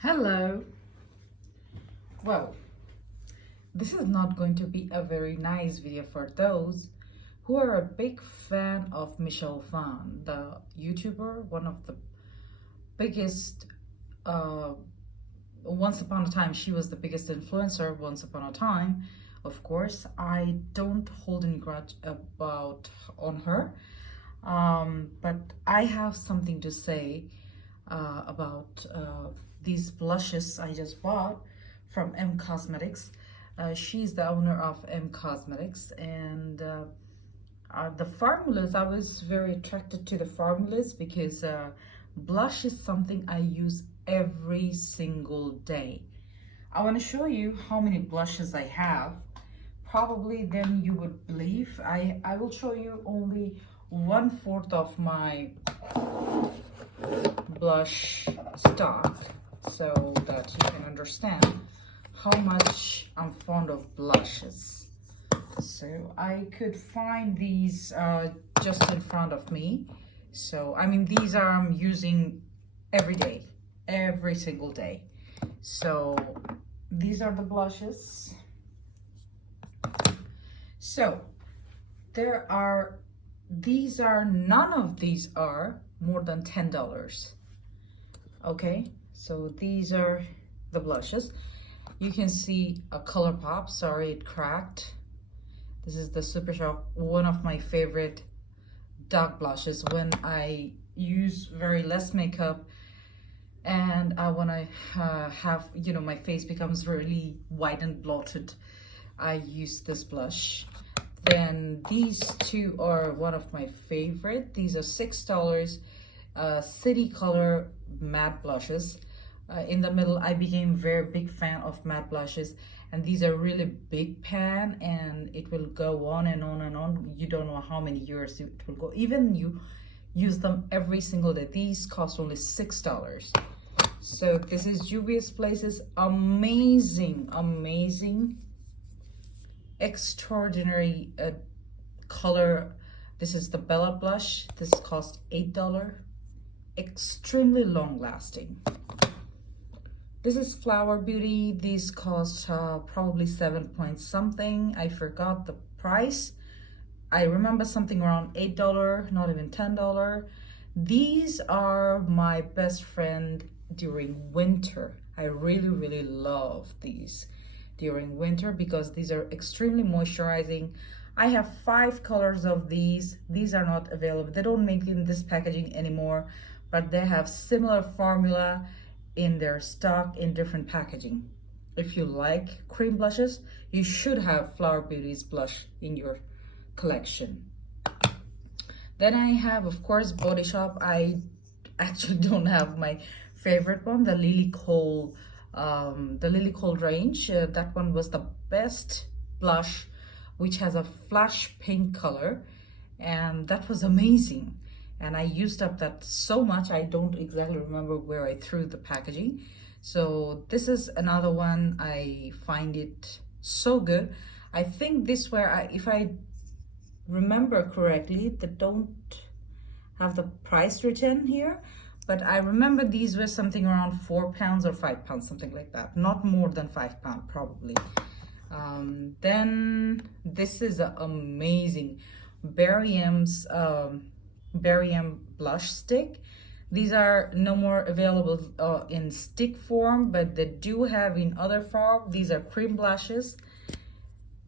Hello. Well, this is not going to be a very nice video for those who are a big fan of Michelle Phan, the YouTuber, one of the biggest. Uh, Once upon a time, she was the biggest influencer. Once upon a time, of course, I don't hold any grudge about on her, but I have something to say about these blushes I just bought from M Cosmetics. She's the owner of M Cosmetics, and the formulas, I was very attracted to the formulas because blush is something I use every single day. I want to show you how many blushes I have. Probably then you would believe. I will show you only 1/4 of my blush stock so that you can understand how much I'm fond of blushes. So I could find these just in front of me. So I mean, these are I'm using every day, every single day. So these are the blushes. So none of these are more than $10. Okay, so these are the blushes. You can see a color pop. Sorry, it cracked. This is the Super Shock, one of my favorite dark blushes when I use very less makeup and I want to have, my face becomes really white and blotted. I use this blush. Then these two are one of my favorite. These are $6 City Color matte blushes. In the middle, I became very big fan of matte blushes, and these are really big pan, and it will go on and on and on. You don't know how many years it will go. Even you use them every single day. These cost only $6. So this is Juvia's Place's amazing, extraordinary color. This is the Bella blush. This cost $8. Extremely long lasting. This is Flower Beauty. These cost probably 7 point something. I forgot the price. I remember something around $8, not even $10. These are my best friend during winter. I really love these during winter because these are extremely moisturizing. I have 5 colors of these. These are not available. They don't make in this packaging anymore, but they have similar formula in their stock in different packaging. If you like cream blushes, you should have Flower Beauty's blush in your collection. Then I have, of course, Body Shop. I actually don't have my favorite one, the Lily Cole range. That one was the best blush, which has a flash pink color, and that was amazing. And I used up that so much, I don't exactly remember where I threw the packaging. So this is another one. I find it so good. I think this where if I remember correctly, they don't have the price written here, but I remember these were something around £4 or £5, something like that. Not more than £5 probably. Then this is an amazing Berry M blush stick. These are no more available in stick form, but they do have in other form. These are cream blushes.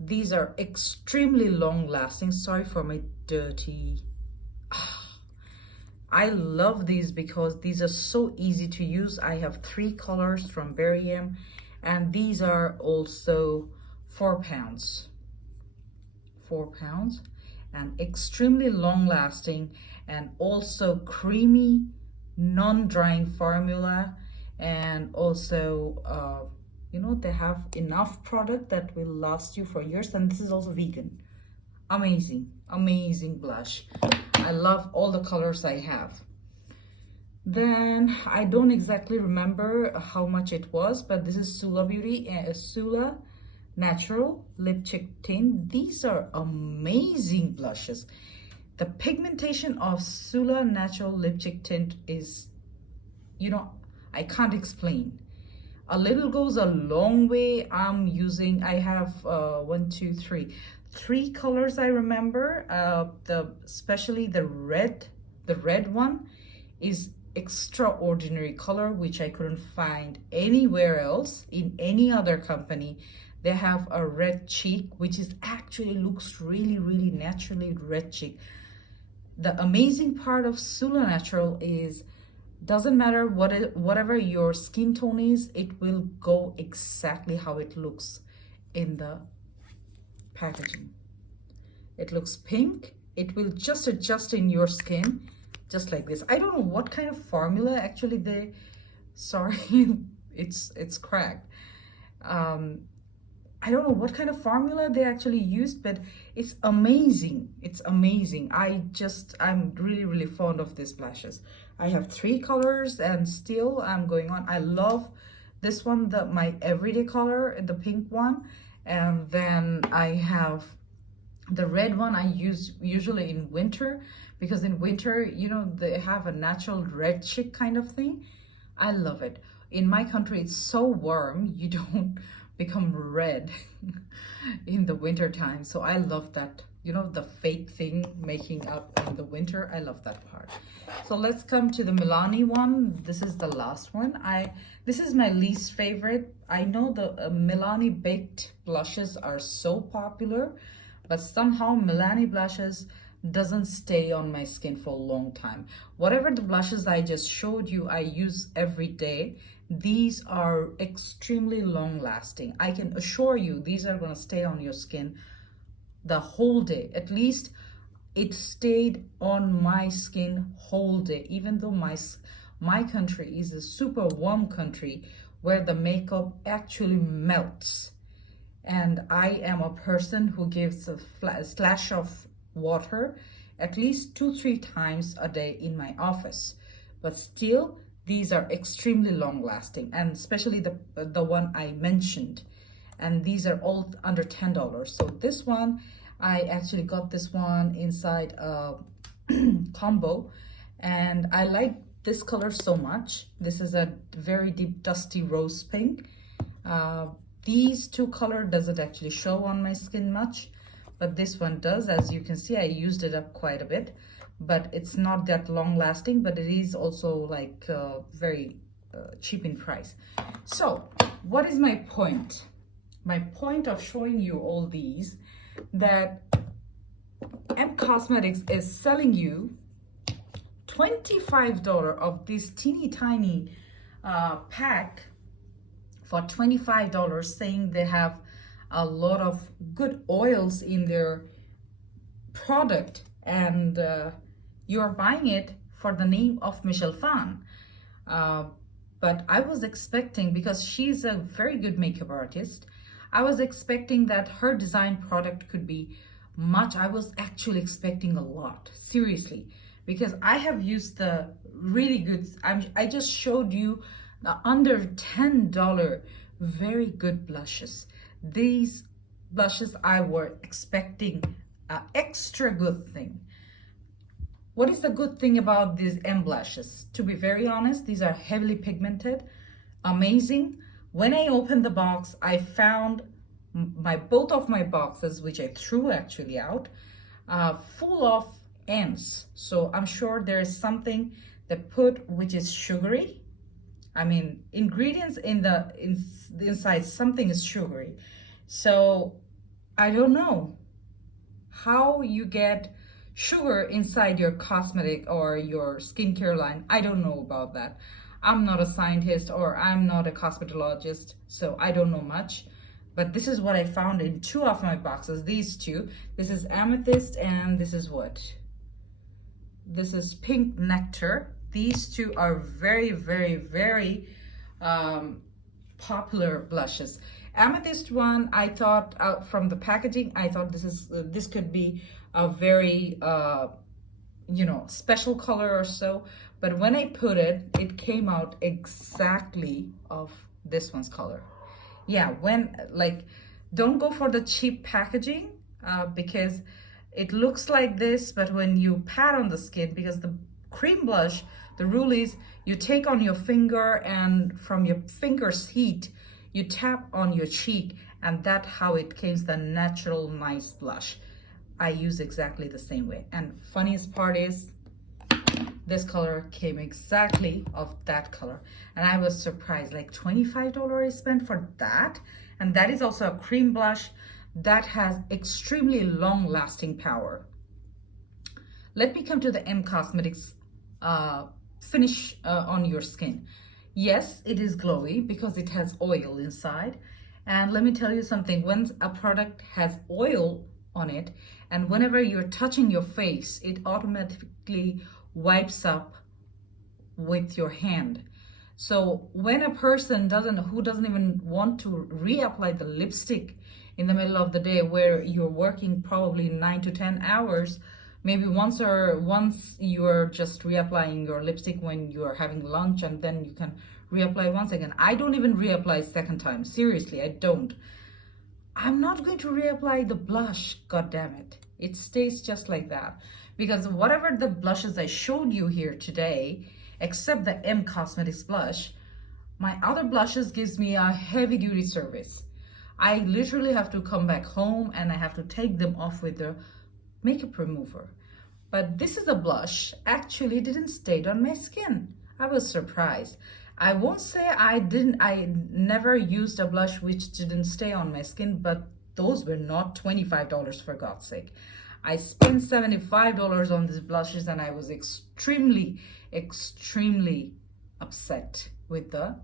These are extremely long lasting. Sorry for my dirty. I love these because these are so easy to use. I have 3 colors from Berry M, and these are also £4. £4, and extremely long lasting, and also creamy, non-drying formula, and also they have enough product that will last you for years. And this is also vegan. Amazing blush. I love all the colors I have. Then I don't exactly remember how much it was, but this is Sula Beauty and Sula Natural Lipstick Tint. These are amazing blushes. The pigmentation of Sula Natural Lipstick Tint is, I can't explain. A little goes a long way. I have one, two, three colors I remember. Especially the red one is extraordinary color, which I couldn't find anywhere else in any other company. They have a red cheek, which is actually looks really, really naturally red cheek. The amazing part of Sula Natural is doesn't matter whatever your skin tone is, it will go exactly how it looks in the packaging. It looks pink. It will just adjust in your skin just like this. I don't know what kind of formula actually they, sorry, it's cracked. I don't know what kind of formula they actually used, but it's amazing. It's amazing. I'm really, really fond of these blushes. I have 3 colors and still I'm going on. I love this one, my everyday color, the pink one. And then I have the red one I use usually in winter, because in winter, you know, they have a natural red cheek kind of thing. I love it. In my country, it's so warm, you don't become red in the winter time. So I love that, you know, the fake thing making up in the winter. I love that part. So let's come to the Milani one. This is the last one. This is my least favorite. I know the Milani baked blushes are so popular, but somehow Milani blushes doesn't stay on my skin for a long time. Whatever the blushes I just showed you, I use every day. These are extremely long lasting. I can assure you these are going to stay on your skin the whole day. At least it stayed on my skin whole day, even though my country is a super warm country where the makeup actually melts. And I am a person who gives a splash of water at least 2-3 times a day in my office, but still these are extremely long lasting, and especially the one I mentioned, and these are all under $10. So this one, I actually got this one inside a combo, and I like this color so much. This is a very deep dusty rose pink. These 2 color doesn't actually show on my skin much, but this one does. As you can see, I used it up quite a bit, but it's not that long lasting, but it is also like very cheap in price. So what is my point? My point of showing you all these, that M Cosmetics is selling you $25 of this teeny tiny pack for $25, saying they have a lot of good oils in their product, and you're buying it for the name of Michelle Phan. But I was expecting, because she's a very good makeup artist, I was expecting that her design product could be much. I was actually expecting a lot, seriously, because I have used the really good, I just showed you the under $10 very good blushes. These blushes I were expecting an extra good thing. What is the good thing about these M blushes? To be very honest, these are heavily pigmented, amazing. When I opened the box, I found both of my boxes, which I threw actually out, full of M's. So I'm sure there is something they put which is sugary. I mean, ingredients in the inside, something is sugary. So I don't know how you get sugar inside your cosmetic or your skincare line. I don't know about that. I'm not a scientist, or I'm not a cosmetologist, so I don't know much. But this is what I found in 2 of my boxes, these 2. This is Amethyst, and this is what? This is Pink Nectar. These 2 are very, very, very popular blushes. Amethyst one, I thought from the packaging, I thought this could be a very you know, special color or so, but when I put it, it came out exactly of this one's color. Yeah, when, like, don't go for the cheap packaging because it looks like this, but when you pat on the skin, because the cream blush, The rule is you take on your finger, and from your finger's heat, you tap on your cheek, and that's how it came the natural nice blush. I use exactly the same way. And funniest part is this color came exactly of that color. And I was surprised, like $25 I spent for that. And that is also a cream blush that has extremely long lasting power. Let me come to the M Cosmetics finish on your skin. Yes, it is glowy because it has oil inside. And let me tell you something, when a product has oil on it, and whenever you're touching your face, it automatically wipes up with your hand. So when a person who doesn't even want to reapply the lipstick in the middle of the day, where you're working probably 9 to 10 hours, maybe once you're just reapplying your lipstick when you're having lunch, and then you can reapply once again. I don't even reapply second time. Seriously, I don't. I'm not going to reapply the blush, god damn it. It stays just like that. Because whatever the blushes I showed you here today, except the M Cosmetics blush, my other blushes gives me a heavy duty service. I literally have to come back home and I have to take them off with the makeup remover. But this is a blush actually didn't stay on my skin. I was surprised. I won't say I never used a blush which didn't stay on my skin, but those were not $25 for God's sake. I spent $75 on these blushes and I was extremely upset with the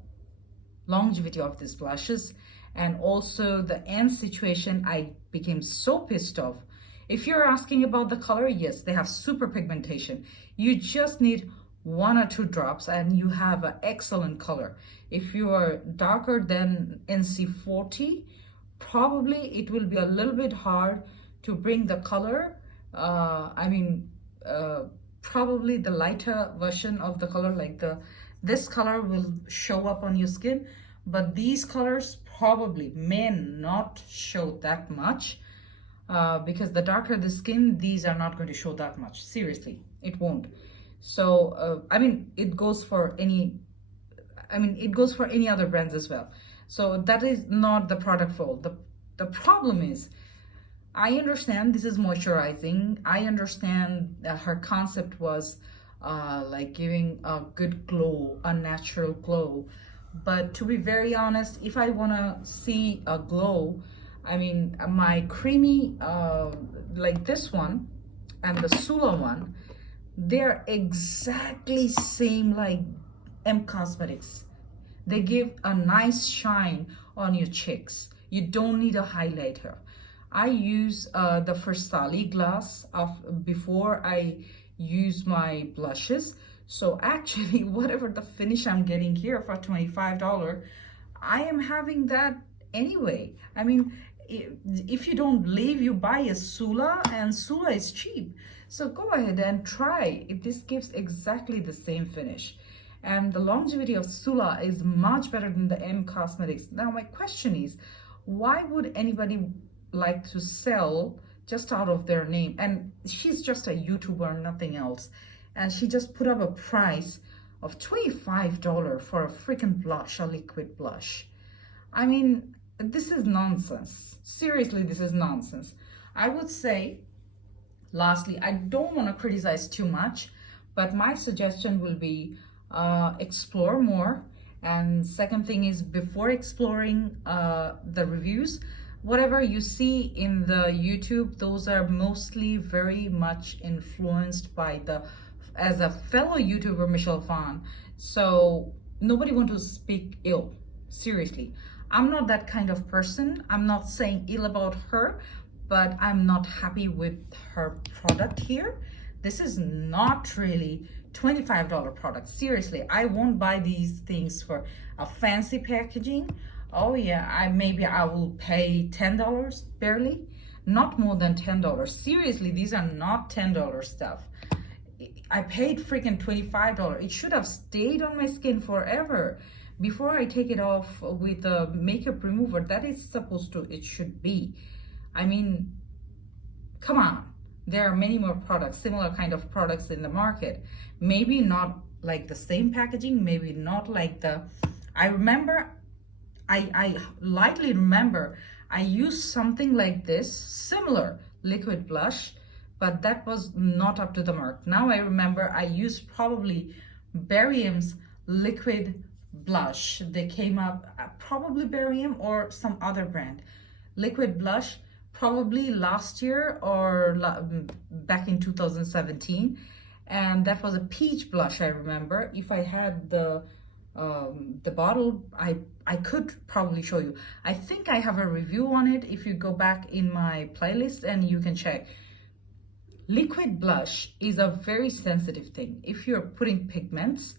longevity of these blushes, and also the end situation. I became so pissed off. If you're asking about the color, yes, they have super pigmentation. You just need 1 or 2 drops and you have an excellent color. If you are darker than NC40, probably it will be a little bit hard to bring the color. Probably the lighter version of the color, like this color will show up on your skin, but these colors probably may not show that much, because the darker the skin, these are not going to show that much. Seriously, it won't. So it goes for any other brands as well. So that is not the product fault. The problem is, I understand this is moisturizing. I understand that her concept was like giving a good glow, a natural glow. But to be very honest, if I want to see a glow, my creamy, like this one and the Sula one, they're exactly same like M Cosmetics. They give a nice shine on your cheeks. You don't need a highlighter. I use the Versali glass before I use my blushes. So actually, whatever the finish I'm getting here for $25, I am having that anyway. If you don't believe, you buy a Sula, and Sula is cheap. So go ahead and try. This gives exactly the same finish. And the longevity of Sula is much better than the M Cosmetics. Now my question is, why would anybody like to sell just out of their name? And she's just a YouTuber, nothing else. And she just put up a price of $25 for a freaking blush, a liquid blush. This is nonsense. Seriously, this is nonsense. I would say, lastly, I don't want to criticize too much, but my suggestion will be explore more. And second thing is, before exploring the reviews, whatever you see in the YouTube, those are mostly very much influenced by as a fellow YouTuber, Michelle Phan. So nobody want to speak ill. Seriously, I'm not that kind of person. I'm not saying ill about her, but I'm not happy with her product here. This is not really $25 product. Seriously, I won't buy these things for a fancy packaging. Oh yeah, I will pay $10 barely, not more than $10. Seriously, these are not $10 stuff. I paid freaking $25. It should have stayed on my skin forever before I take it off with a makeup remover. That is it should be. Come on. There are many more products, similar kind of products in the market. Maybe not like the same packaging, maybe not like the, I remember, I lightly remember I used something like this, similar liquid blush, but that was not up to the mark. Now I remember I used probably Barium's liquid blush. They came up, probably Barium or some other brand. Liquid blush, probably last year or back in 2017. And that was a peach blush, I remember. If I had the bottle, I could probably show you. I think I have a review on it if you go back in my playlist and you can check. Liquid blush is a very sensitive thing. If you're putting pigments,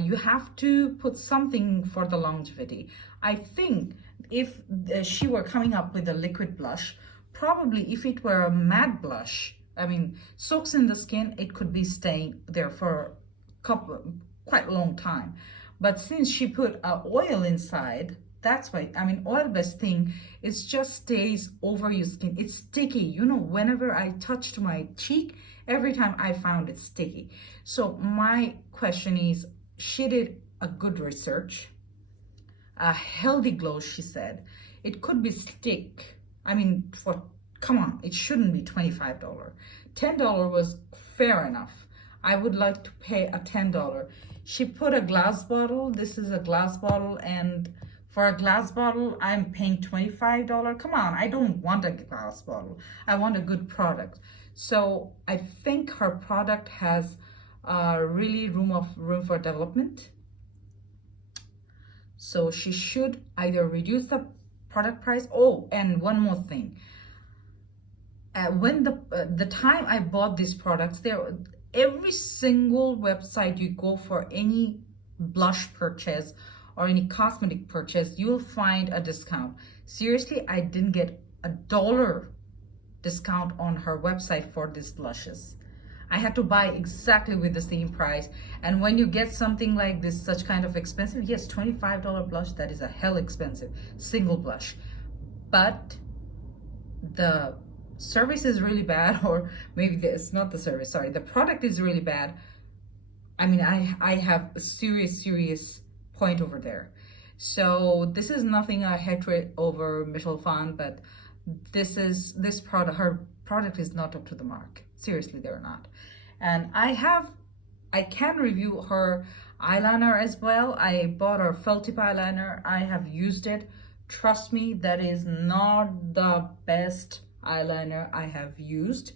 you have to put something for the longevity. I think if she were coming up with a liquid blush, probably if it were a matte blush, I mean, soaks in the skin, it could be staying there for quite a long time. But since she put oil inside, that's why, I mean, oil-based thing, it just stays over your skin. It's sticky. You know, whenever I touched my cheek, every time I found it sticky. So my question is, she did a good research. A healthy glow, she said. It could be stick. I mean, come on, it shouldn't be $25. $10 was fair enough. I would like to pay a $10. She put a glass bottle. This is a glass bottle, and for a glass bottle, I'm paying $25. Come on, I don't want a glass bottle. I want a good product. So I think her product has really room for development. So she should either reduce the product price. Oh, and one more thing. When the time I bought these products, every single website you go for any blush purchase or any cosmetic purchase, you'll find a discount. Seriously, I didn't get $1 discount on her website for these blushes. I had to buy exactly with the same price. And when you get something like this, such kind of expensive, yes, $25 blush, that is a hell expensive, single blush. But the service is really bad, or maybe it's not the service, sorry, the product is really bad. I mean, I have a serious point over there. So this is nothing a hatred over Michelle Phan, but this product, her product is not up to the mark. Seriously, they're not. And I can review her eyeliner as well. I bought her felt tip eyeliner. I have used it. Trust me, that is not the best eyeliner I have used.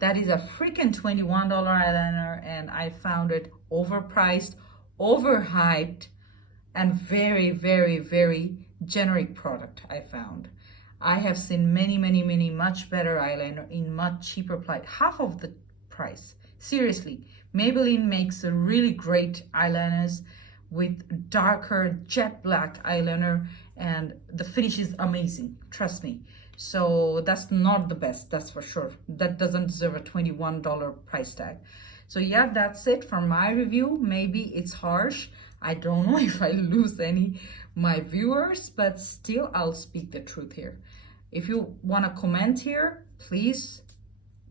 That is a freaking $21 eyeliner, and I found it overpriced, overhyped, and very generic product I found. I have seen many much better eyeliner in much cheaper price, half of the price. Seriously, Maybelline makes a really great eyeliners with darker jet black eyeliner, and the finish is amazing, trust me. So that's not the best, that's for sure. That doesn't deserve a $21 price tag. So yeah, that's it for my review. Maybe it's harsh. I don't know if I lose any my viewers, but still I'll speak the truth here. If you want to comment here, please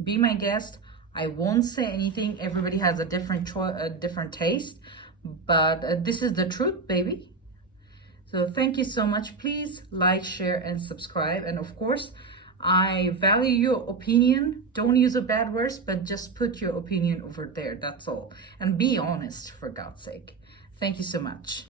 be my guest. I won't say anything. Everybody has a different choice, a different taste, but this is the truth, baby. So thank you so much. Please like, share, and subscribe. And of course, I value your opinion. Don't use a bad words, but just put your opinion over there. That's all. And be honest, for God's sake. Thank you so much.